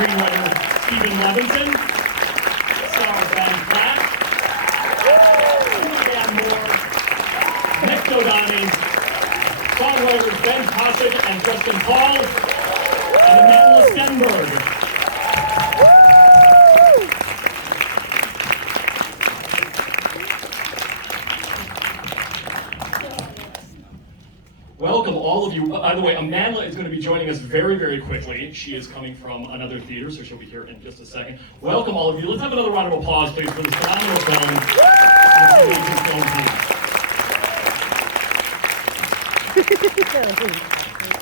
screenwriter Stephen Levinson, star Ben Platt, and more, Nick Dodani, songwriters Ben Kosick and Justin Paul, and Amanda Stenberg. Welcome, all of you. By the way, Amanda is going to be joining us very, very quickly. She is coming from another theater, so she'll be here in just a second. Welcome, all of you. Let's have another round of applause, please, for this phenomenal film.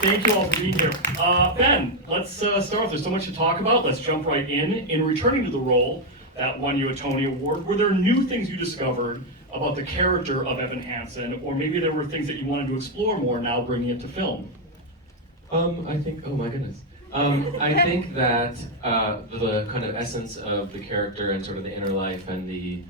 Thank you all for being here. Ben, let's start off. There's so much to talk about. Let's jump right in. In returning to the role that won you a Tony Award, were there new things you discovered about the character of Evan Hansen, or maybe there were things that you wanted to explore more now bringing it to film? I think, oh my goodness. I think that the kind of essence of the character and sort of the inner life and the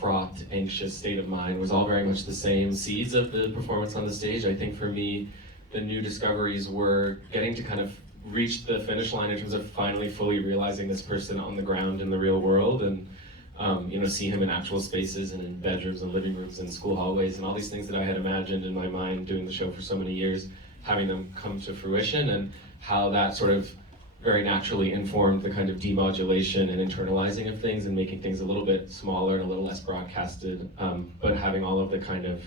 fraught, anxious state of mind was all very much the same seeds of the performance on the stage. I think for me, the new discoveries were getting to kind of reach the finish line in terms of finally fully realizing this person on the ground in the real world, and see him in actual spaces and in bedrooms and living rooms and school hallways and all these things that I had imagined in my mind doing the show for so many years, having them come to fruition, and how that sort of very naturally informed the kind of demodulation and internalizing of things and making things a little bit smaller and a little less broadcasted, but having all of the kind of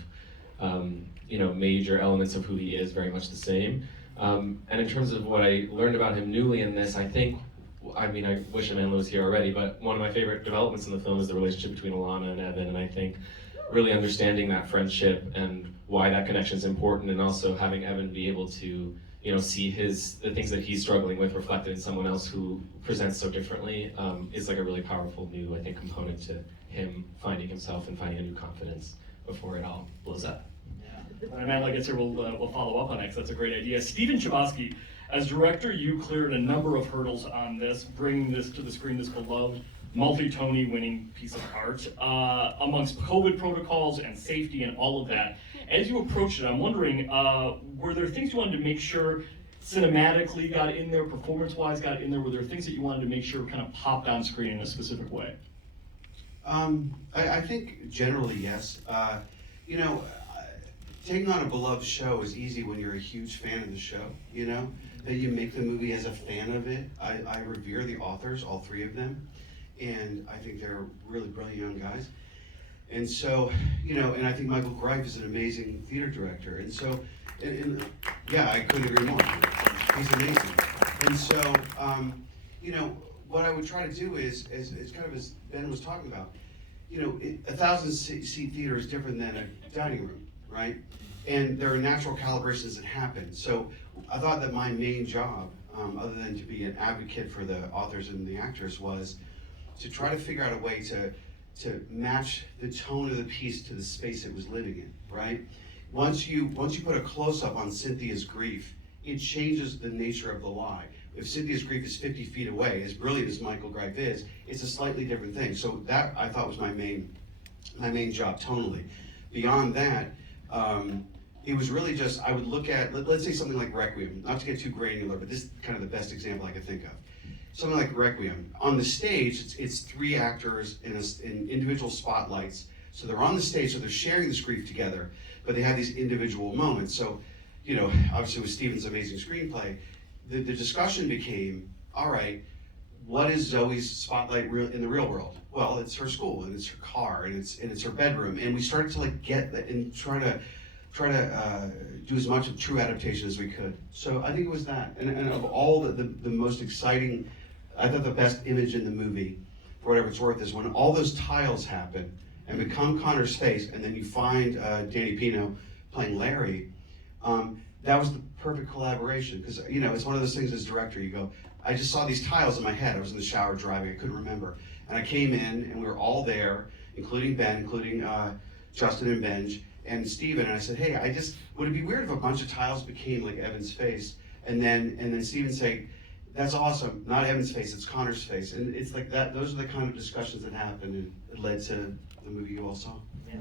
major elements of who he is very much the same. And in terms of what I learned about him newly in this, I wish Amanda was here already, but one of my favorite developments in the film is the relationship between Alana and Evan, and I think really understanding that friendship and why that connection is important, and also having Evan be able to, see the things that he's struggling with reflected in someone else who presents so differently, is like a really powerful new, I think, component to him finding himself and finding a new confidence before it all blows up. Yeah, Amanda, I guess we'll follow up on it, 'cause that's a great idea. Stephen Chbosky, as director, you cleared a number of hurdles on this, bringing this to the screen, this beloved, multi-Tony winning piece of art, amongst COVID protocols and safety and all of that. As you approached it, I'm wondering, were there things you wanted to make sure cinematically got in there, performance-wise got in there? Were there things that you wanted to make sure kind of popped on screen in a specific way? I think generally, yes. Taking on a beloved show is easy when you're a huge fan of the show, that you make the movie as a fan of it. I revere the authors, all three of them, and I think they're really brilliant young guys. And so, and I think Michael Greif is an amazing theater director. And so, yeah, I couldn't agree more. He's amazing. And so, what I would try to do is kind of as Ben was talking about, a 1,000-seat theater is different than a dining room, right? And there are natural calibrations that happen. So I thought that my main job, other than to be an advocate for the authors and the actors, was to try to figure out a way to match the tone of the piece to the space it was living in, right? Once you put a close-up on Cynthia's grief, it changes the nature of the lie. If Cynthia's grief is 50 feet away, as brilliant as Michael Greif is, it's a slightly different thing. So that, I thought, was my main job tonally. Beyond that, it was really just, I would look at, let's say something like Requiem, not to get too granular, but this is kind of the best example I could think of. Something like Requiem. On the stage, it's three actors in individual spotlights. So they're on the stage, so they're sharing this grief together, but they have these individual moments. So, obviously with Stephen's amazing screenplay, the discussion became, all right, what is Zoe's spotlight in the real world? Well, it's her school, and it's her car, and it's her bedroom. And we started to get that and try to do as much of true adaptation as we could. So I think it was that. And of all the most exciting, I thought the best image in the movie, for whatever it's worth, is when all those tiles happen and become Connor's face, and then you find Danny Pino playing Larry. That was the perfect collaboration, because it's one of those things as director, you go, I just saw these tiles in my head. I was in the shower driving, I couldn't remember. And I came in and we were all there, including Ben, including Justin and Benj, and Stephen, and I said, hey, would it be weird if a bunch of tiles became like Evan's face? And then Stephen saying, that's awesome, not Evan's face, it's Connor's face. And it's like that, those are the kind of discussions that happened, and it led to the movie you all saw. Yeah.